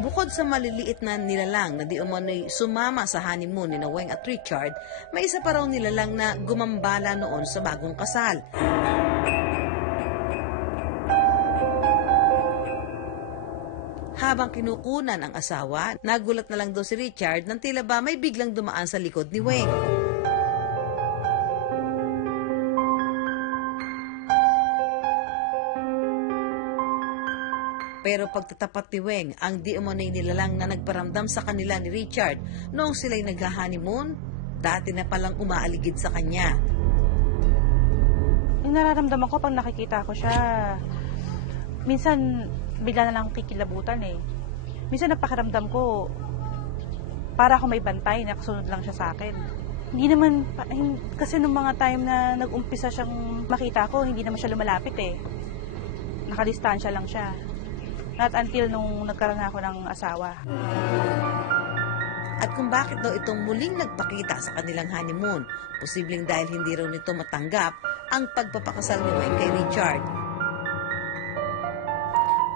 Bukod sa maliliit na nilalang na di umano'y sumama sa honeymoon ni na Weng at Richard, may isa pa raw nilalang na gumambala noon sa bagong kasal. Habang kinukunan ang asawa, nagulat na lang daw si Richard nang tila ba may biglang dumaan sa likod ni Weng. Pero pagtatapat ni Weng, ang di umano'y nilalang na nagparamdam sa kanila ni Richard noong sila'y nag-honeymoon, dati na palang umaaligid sa kanya. Yung nararamdaman ko pag nakikita ko siya, minsan bigla na lang kikilabutan eh. Minsan napakiramdam ko, para ako may bantay, nakasunod lang siya sa akin. Hindi naman, kasi nung mga time na nag-umpisa siyang makita ko, hindi naman siya lumalapit eh. Nakadistansya lang siya. Not until nung nagkaroon ako ng asawa. At kung bakit daw itong muling nagpakita sa kanilang honeymoon, posibleng dahil hindi raw nito matanggap ang pagpapakasal ni Weng kay Richard.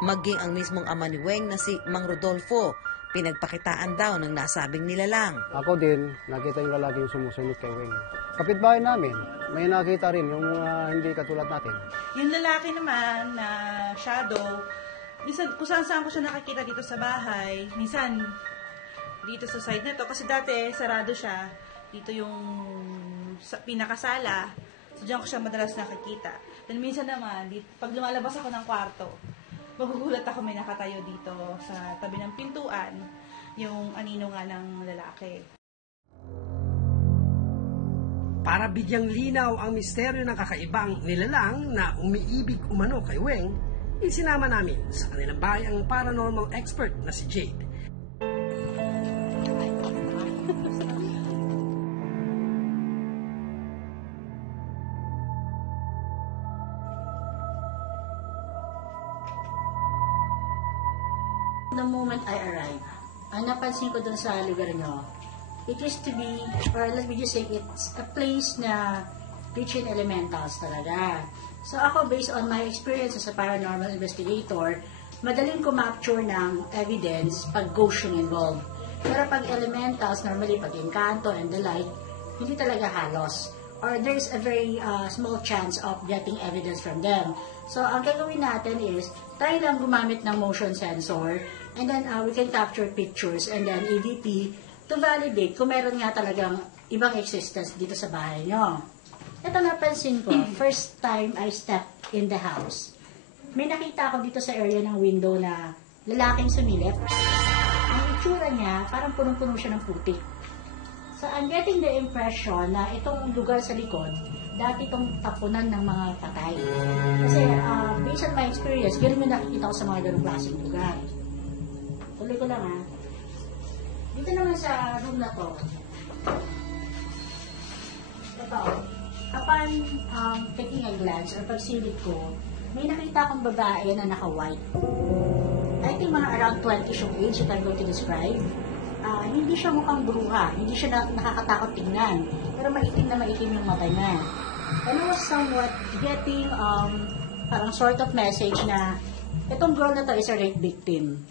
Maging ang mismong ama ni Weng na si Mang Rodolfo, pinagpakitaan daw ng nasabing nilalang. Ako din, nakita yung lalaking sumusunod kay Weng. Kapitbahay namin, may nakita rin yung hindi katulad natin. Yung lalaki naman na shadow, minsan kung saan ko siya nakikita dito sa bahay, minsan dito sa side na to, kasi dati sarado siya, dito yung pinakasala, so diyan ko siya madalas nakikita. Then minsan naman, pag lumalabas ako ng kwarto, magugulat ako may nakatayo dito sa tabi ng pintuan, yung anino nga ng lalaki. Para bigyang linaw ang misteryo ng kakaibang nilalang na umiibig umano kay Weng, isinama namin sa kanilang bahay ang paranormal expert na si Jade. The moment I arrived, ang napansin ko dun sa lugar nyo, it used to be, or let me just say, it's a place na rich in elementals talaga. So ako, based on my experience as a paranormal investigator, madaling kumapture ng evidence pag ghost yung involved. Pero pag elementals, normally pag Encanto and the like, hindi talaga halos. Or there's a very small chance of getting evidence from them. So ang gagawin natin is, try lang gumamit ng motion sensor, and then we can capture pictures and then EVP to validate kung meron nga talagang ibang existence dito sa bahay nyo. Ito napansin ko, first time I stepped in the house, may nakita ako dito sa area ng window na lalaking sumilip. Ang itsura niya, parang punong-puno siya ng putik. So I'm getting the impression na itong lugar sa likod, dati itong tapunan ng mga patay. Kasi based on my experience, ganun yung nakikita ko sa mga ganung klaseng lugar. Tuloy ko lang ha. Dito naman sa room na to, ito, upon taking a glance or pagsilip ko, may nakita akong babae na naka-white. I think mga around 20 yung age, if I'm going to describe. Hindi siya mukhang bruha, hindi siya nakakatakot tingnan, pero maitim na maitim yung mata niya. And I was somewhat getting parang sort of message na itong girl na to is a rape victim.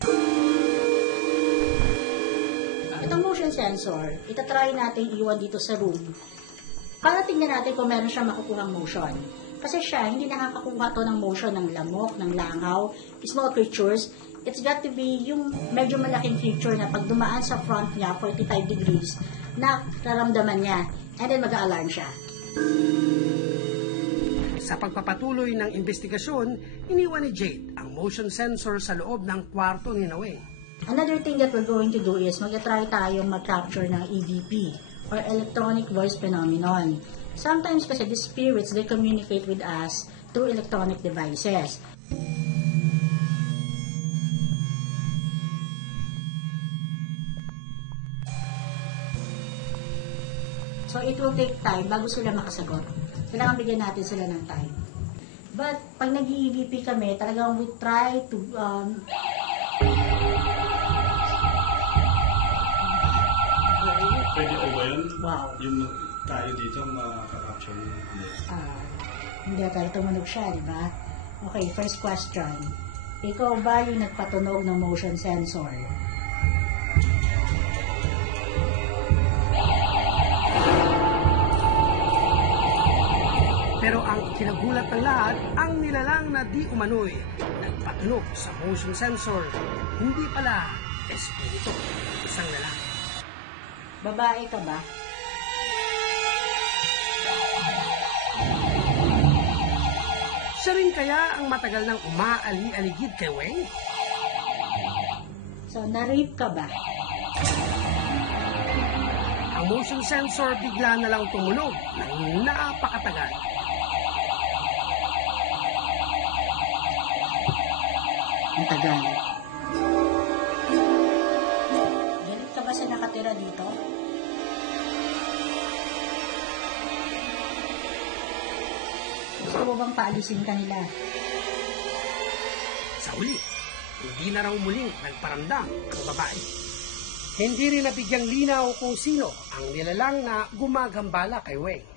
Itong motion sensor, itatry natin iwan dito sa room para tingnan natin kung meron siyang makukuhang motion. Kasi siya, hindi nakakakuha to ng motion ng lamok, ng langaw, small creatures. It's got to be yung medyo malaking creature na pag dumaan sa front niya, 45 degrees, na nararamdaman niya. And then mag-a-alarm siya. Sa pagpapatuloy ng investigasyon, iniwan ni Jade ang motion sensor sa loob ng kwarto ni Weng. Another thing that we're going to do is mag-try tayong mag-capture ng EVP or electronic voice phenomenon. Sometimes kasi the spirits, they communicate with us through electronic devices. So it will take time bago sila makasagot. Kailangan bigyan natin sila ng time. But pag nag-EVP kami, talagang we try to pwede po ba yun? Wow. Yung tayo dito makaka-capture yun? Hindi tayo tumunog siya, di ba? Okay, first question. ikaw ba yung nagpatunog ng motion sensor? Pero ang kinagulat ng lahat, ang nilalang na di umano'y nagpatunog sa motion sensor. Hindi pala espiritu, isang lalaki. Babae ka ba? Siya rin kaya ang matagal nang umaali-aligid kay Weng? So, na-rape ka ba? Ang motion sensor bigla na lang tumunog ng napakatagal. Ang tagal. Galit ka ba sa nakatira dito? Gusto mo bang paalisin kanila? Sa uli, hindi na raw muling nagparamdam ang babae. Hindi rin nabigyang linaw kung sino ang nilalang na gumagambala kay Weng.